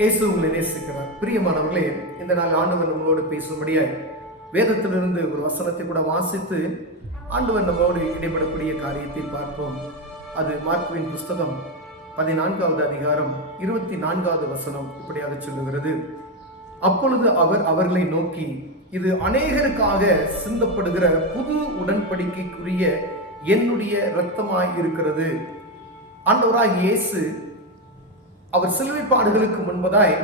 இயேசு உங்களை நேசிக்கிறார். பிரியமானவர்களே, இந்த நாள் ஆண்டவர் நம்மளோடு பேசும்படியாய் வேதத்திலிருந்து ஒரு வசனத்தை கூட வாசித்து ஆண்டவர் நம்மளோடு இடைபடக்கூடிய காரியத்தை பார்ப்போம். அது மார்க்குவின் புஸ்தகம் 14வது அதிகாரம் 24வது வசனம் இப்படியாக சொல்லுகிறது. அப்பொழுது அவர் அவர்களை நோக்கி, இது அநேகருக்காக சிந்தப்படுகிற புது உடன்படிக்கைக்குரிய என்னுடைய இரத்தமாய் இருக்கிறது. ஆண்டவராகிய இயேசு அவர் சிலுவை பாடுகளுக்கு முன்பதாய்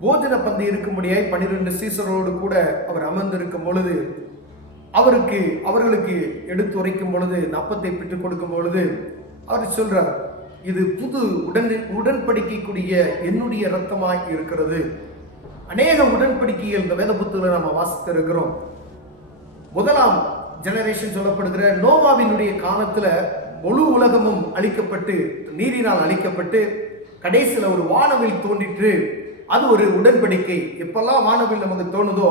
போஜன பந்தி இருக்கும்படியாய் 12 சீசரோடு கூட அவர் அமர்ந்திருக்கும் பொழுது அவர்களுக்கு எடுத்துரைக்கும் பொழுது, அப்பத்தை பெற்றுக் கொடுக்கும் பொழுது அவர் சொல்றார், இது புது உடன்படிக்கைக்குரிய என்னுடைய இரத்தமாய் இருக்கிறது. அநேக உடன்படிக்கைகள் இந்த வேத புத்தகத்தில் நம்ம வாசித்து இருக்கிறோம். முதலாம் ஜெனரேஷன் சொல்லப்படுகிற நோவாவினுடைய காலத்துல முழு உலகமும் அழிக்கப்பட்டு, நீரினால் அழிக்கப்பட்டு, கடைசியில் ஒரு வானவில் தோன்றிற்று. அது ஒரு உடன்படிக்கை. எப்பெல்லாம் வானவில் நமக்கு தோணுதோ,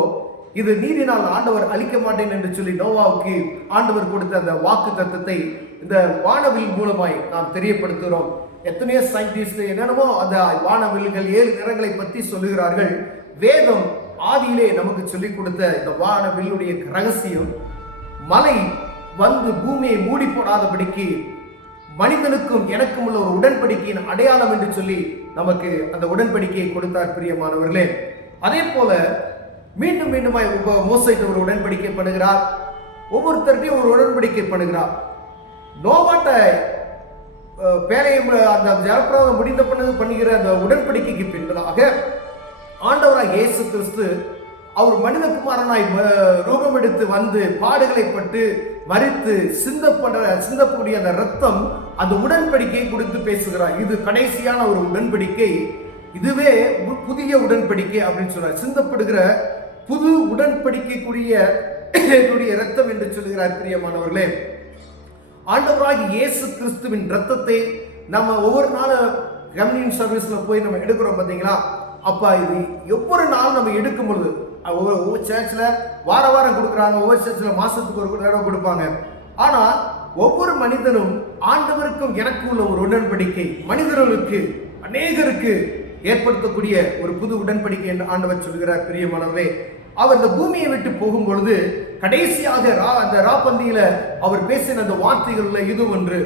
இது நீரினால் ஆண்டவர் அழிக்க மாட்டேன் என்று சொல்லி நோவாவுக்கு ஆண்டவர் கொடுத்த அந்த வாக்கு தத்தத்தை இந்த வானவில் மூலமாய் நாம் தெரியப்படுத்துகிறோம். எத்தனையோ சயின்டிஸ்ட் என்னென்னமோ அந்த வானவில்கள் 7 நிறங்களை பற்றி சொல்லுகிறார்கள். வேதம் ஆதியிலே நமக்கு சொல்லிக் கொடுத்த இந்த வானவில்லுடைய ரகசியம், மலை வந்து பூமியை மூடி போடாதபடிக்கு மனிதனுக்கும் எனக்கும் உள்ள ஒரு உடன்படிக்கையின் அடையாளம் என்று சொல்லி நமக்கு அந்த உடன்படிக்கையை கொடுத்தார். பிரியமானவர்களே, அதே போல மீண்டும் மீண்டுமாய் மோசைக்கு ஒரு உடன்படிக்கை பண்ணுகிறார். ஒவ்வொருத்தருடையும் ஒரு உடன்படிக்கை பண்ணுகிறார். நோவாட்ட பேரையும் அந்த ஜலப்பிரவாகம் முடிந்த பண்ணுகிற அந்த உடன்படிக்கைக்கு பின்பதாக ஆண்டவராக இயேசு கிறிஸ்து அவர் மனிதகுமாரனாய் ரூபம் எடுத்து வந்து பாடுகளை பட்டு மரித்து சிந்தக்கூடிய அந்த ரத்தம் அந்த உடன்படிக்கையை கொடுத்து பேசுகிறார். இது கடைசியான ஒரு உடன்படிக்கை, இதுவே புதிய உடன்படிக்கை அப்படின்னு சொல்றார். சிந்தப்படுகிற புது உடன்படிக்கைக்குரிய என்னுடைய ரத்தம் என்று சொல்கிறார். பிரியமானவர்களே, ஆண்டவராகிய இயேசு கிறிஸ்துவின் ரத்தத்தை நம்ம ஒவ்வொரு நாளும் கம்யூனியன் சர்வீஸ்ல போய் நம்ம எடுக்கிறோம் பார்த்தீங்களா? அப்ப இது ஒவ்வொரு நாளும் நம்ம எடுக்கும் பொழுது, ஒவ்வொரு சர்ச்சில் வாரம் கொடுக்குறாங்க, ஒவ்வொரு சர்ச்சில் மாசத்துக்கு ஒரு தடவை கொடுப்பாங்க. ஆனா ஒவ்வொரு மனிதனும் ஆண்டவருக்கும் எனக்கு உள்ள ஒரு உடன்படிக்கை மனிதர்களுக்கு அநேகருக்கு ஏற்படுத்தக்கூடிய ஒரு புது உடன்படிக்கை என்று ஆண்டவர் சொல்கிறார். பிரியமானவரே, அவர் இந்த பூமியை விட்டு போகும் பொழுது கடைசியாக அந்த ராப்பந்தியில அவர் பேசின அந்த வார்த்தைகள்ல இது ஒன்று,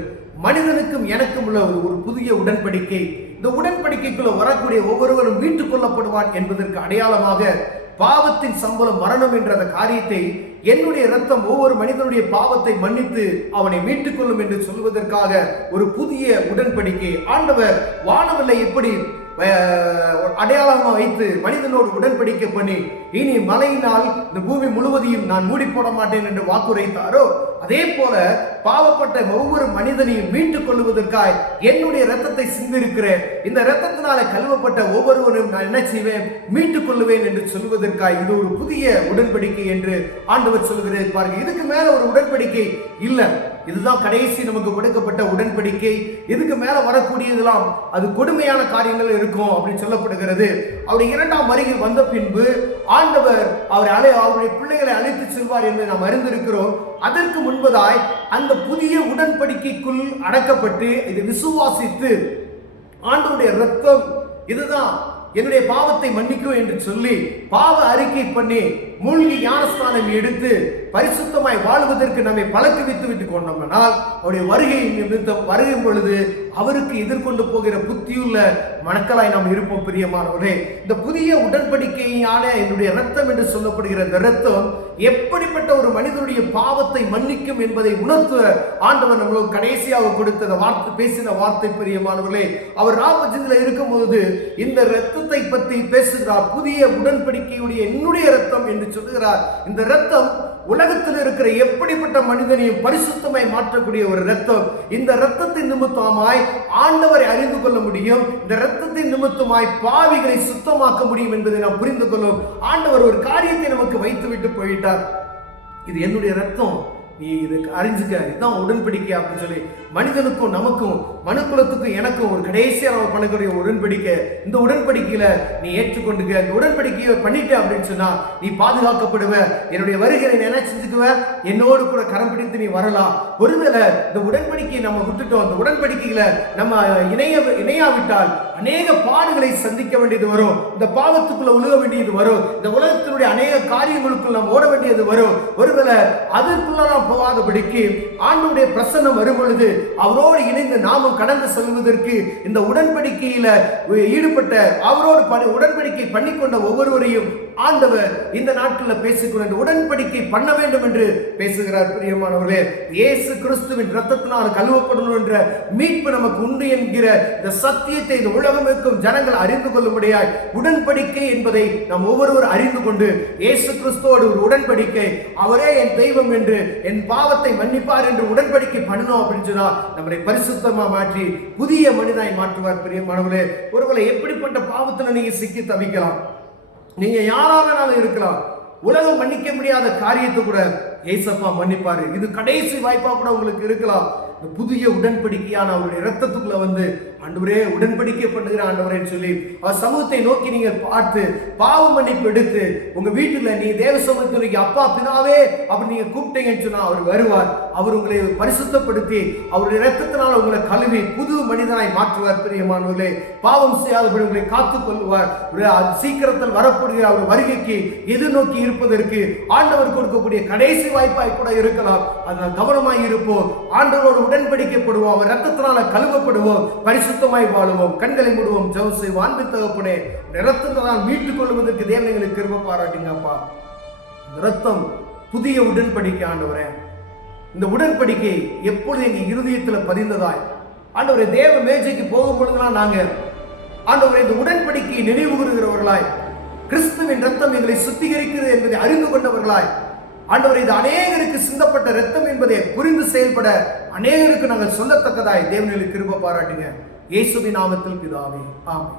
மனிதனுக்கும் எனக்கும் உள்ள ஒரு புதிய உடன்படிக்கை. இந்த உடன்படிக்கைக்குள்ள வரக்கூடிய ஒவ்வொருவரும் மீட்டுக் கொள்ளப்படுவான் என்பதற்கு அடையாளமாக பாவத்தின் சம்பளம் மரணம் என்ற அந்த காரியத்தை, என்னுடைய ரத்தம் ஒவ்வொரு மனிதனுடைய பாவத்தை மன்னித்து அவனை மீட்டுக் கொள்ளும் என்று சொல்வதற்காக ஒரு புதிய உடன்படிக்கை ஆண்டவர் வானவில்லை எப்படி அடையாளமாக வைத்து மனிதனோடு உடன்படிக்கை பண்ணி, இனி மழையினால் இந்த பூமி முழுவதையும் நான் மூடி போட மாட்டேன் என்று வாக்குரைத்தாரோ, அதே போல பாவப்பட்ட ஒவ்வொரு மனிதனையும் மீட்டுக் கொள்வதற்காய் என்னுடைய ரத்தத்தை சிந்திருக்கிறேன், இந்த ரத்தத்தினால கழுவப்பட்ட ஒவ்வொருவரும் நான் என்ன செய்வேன், மீட்டுக் கொள்ளுவேன் என்று சொல்வதற்காய் இது ஒரு புதிய உடன்படிக்கை என்று ஆண்டவர் சொல்கிறேன். பாருங்க, இதுக்கு மேல ஒரு உடன்படிக்கை இல்லை. இதுதான் கடைசி நமக்கு கொடுக்கப்பட்ட உடன்படிக்கை. இதுக்கு மேல வரக்கூடியதெல்லாம் அது கொடுமையான காரியங்கள் இருக்கும் அப்படின்னு சொல்லப்படுகிறது. அவருடைய 2ஆம் வருகை வந்த பின்பு ஆண்டவர் அவருடைய பிள்ளைகளை அழைத்து செல்வார் என்று நாம் அறிந்திருக்கிறோம். அதற்கு முன்பதாய் அந்த புதிய உடன்படிக்கைக்குள் அடக்கப்பட்டு இதை விசுவாசித்து ஆண்டவருடைய ரத்தம் இதுதான் என்னுடைய பாவத்தை மன்னிக்கும் என்று சொல்லி பாவ அறிக்கை பண்ணி மூழ்கி ஞானஸ்தானம் எடுத்து பரிசுத்தமாய் வாழ்வதற்கு நம்மை பழக்கவித்து விட்டு கொண்டோம்னால் அவருடைய வருகையின் நிமித்தம் வருகும் பொழுது அவருக்கு எதிர்கொண்டு போகிற புத்தியுள்ள மனக்களாய் நாம் இருப்போம். பிரியமானவரே, இந்த புதிய உடன்படிக்கையான என்னுடைய ரத்தம் என்று சொல்லப்படுகிற இந்த ரத்தம் எப்படிப்பட்ட ஒரு மனிதனுடைய பாவத்தை மன்னிக்கும் என்பதை உணர்த்த ஆண்டவர் நம்மளுக்கு கடைசியாக கொடுத்த வார்த்தை, பேசின வார்த்தை. பிரியமானவர்களே, அவர் ராமஜந்தில இருக்கும் போது இந்த ரத்தத்தை பற்றி பேசுகிறார். புதிய உடன்படிக்கையுடைய என்னுடைய ரத்தம் என்று சொல்லுகிறார். இந்த ரத்தம் உலகத்தில் இருக்கிற எப்படிப்பட்ட மனிதனையும் பரிசுத்தமாய் மாற்றக்கூடிய ஒரு ரத்தம். இந்த ரத்தத்தின் நிமித்தமாய் ஆண்டவரை அறிந்து கொள்ள முடியும். இந்த ரத்தத்தின் நிமித்தமாய் பாவிகளை சுத்தமாக்க முடியும் என்பதை நாம் புரிந்து கொள்ளும். ஆண்டவர் ஒரு காரியத்தை நமக்கு வைத்து விட்டு போயிட்டார். இது என்னுடைய ரத்தம், நீ இதுக்கு அறிஞ்சுக்க, இதுதான் உடன்படிக்கை அப்படின்னு சொல்லி மனிதனுக்கும் நமக்கும் மனுக்குலத்துக்கும் எனக்கும் ஒரு கடைசியா நம்ம பண்ணக்கூடிய உடன்படிக்கை. இந்த உடன்படிக்கையில நீ ஏற்றுக்கொண்டுக்க, இந்த உடன்படிக்கையை பண்ணிட்ட அப்படின்னு சொன்னா நீ பாதுகாக்கப்படுவ. என்னுடைய வருகையை என்ன செஞ்சுக்குவ, என்னோடு கூட கரம் பிடித்து நீ வரலாம். ஒருவேளை இந்த உடன்படிக்கையை நம்ம விட்டுட்டோம், இந்த உடன்படிக்கையில நம்ம இணையாவிட்டால் அநேக பாடுகளை சந்திக்க வேண்டியது வரும். இந்த பாவத்துக்குள்ள உழுக வேண்டியது வரும். இந்த உலகத்தினுடைய அநேக காரியங்களுக்குள் நாம் ஓட வேண்டியது வரும். ஒருவேளை அதற்குள்ள நாம் போகாதபடிக்கு ஆண்டவருடைய பிரசன்னம் வரும் பொழுது அவரோடு இணைந்து நாமும் கடந்து செல்வதற்கு இந்த உடன்படிக்கையில ஈடுபட்ட அவரோடு உடன்படிக்கை பண்ணிக்கொண்ட ஒவ்வொருவரையும் ஆண்டவர் இந்த நாட்களில் பேசிக்கொண்டு உடன்படிக்கை பண்ண வேண்டும் என்று பேசுகிறார். பிரியமானவர்களே, இயேசு கிறிஸ்துவின் இரத்தத்தினால் கழுவப்படணும் என்ற மீட்பு நமக்கு உண்டு என்கிற இந்த சத்தியத்தை இந்த உலகம் இருக்கும் ஜனங்கள் அறிந்து கொள்ளும்படியாய் உடன்படிக்கை என்பதை நாம் ஒவ்வொருவர் அறிந்து கொண்டு இயேசு கிறிஸ்துவோடு ஒரு உடன்படிக்கை, அவரே என் தெய்வம் என்று என் பாவத்தை மன்னிப்பார் என்று உடன்படிக்கை பண்ணணும் அப்படின்னு சொன்னா நம்மளை பரிசுத்தமா மாற்றி புதிய மனிதனாய் மாற்றுவார். பிரியமானவர்களே, ஒருவேளை எப்படிப்பட்ட பாவத்துல நீங்க சிக்கி தவிக்கலாம், நீங்க யாராவது இருக்கலாம், உலகம் மன்னிக்க முடியாத காரியத்தை கூட ஏசப்பா மன்னிப்பாரு. இது கடைசி வாய்ப்பா கூட உங்களுக்கு இருக்கலாம். புதிய உடன்படிக்கையான அவருடைய இரத்தத்துக்குள்ள வந்து ஆண்டவரே உடன்படிக்கை பண்ணுகிற ஆண்டவரேன்னு சொல்லி அவர் சமூகத்தை நோக்கி நீங்க பார்த்து பாவ மன்னிப்பு எடுத்து உங்க வீட்டுல நீ தேவ சமூகத்திற்கு அப்பா பிதாவே அப்படி நீங்க கூப்பிட்டீங்கன்னு சொன்னா அவர் வருவார். அவர் உங்களை பரிசுத்தப்படுத்தி அவருடைய இரத்தத்தினால் உங்களை கழுவி புது மனிதனாய் மாற்றுவார். பிரியமானவர்களே, பாவம் செய்யாதபடி உங்களை காத்துக் கொள்வார். சீக்கிரத்தில் வரக்கூடிய அவர் வருகைக்கு எதிர்நோக்கி இருப்பதற்கு ஆண்டவர் கொடுக்கக்கூடிய கடைசி வாய்ப்பாய் கூட இருக்கலாம். அதனால் கவனமாய் இருப்போம். ஆண்டவரோடு உடன்படிக்கப்படுவோம். அவர் இரத்தத்தினால கழுவப்படுவோம். பரிசுத்தமாய் வாழுவோம். கண்களை மூடுவோம். ஜெபம் செய்வோம். அன்பு தகப்பனே, இரத்தத்தினால் மீட்டுக் கொள்வதற்கு தேவன் எங்களுக்கு கிருபை பாராட்டுங்கப்பா. இரத்தம் புதிய உடன்படிக்கை ஆண்டவரே. இந்த உடன்படிக்கை எப்பொழுது எங்க இருதயத்தில் பதிந்ததாய் ஆண்டவரே, தேவ மேஜைக்கு போகும் பொழுதுலாம் நாங்க ஆண்டவரே இந்த உடன்படிக்கையை நினைவு கூறுகிறவர்களாய், கிறிஸ்துவின் இரத்தம் எங்களை சுத்திகரிக்கிறது என்பதை அறிந்து கொண்டவர்களாய் ஆண்டவர், இது அநேகருக்கு சிந்தப்பட்ட இரத்தம் என்பதை புரிந்து செயல்பட அநேகருக்கு நாங்கள் சொல்லத்தக்கதாய் தேவனுக்கு கிருபை பாராட்டுங்க. இயேசுவின் நாமத்தில் பிதாவே, ஆமென்.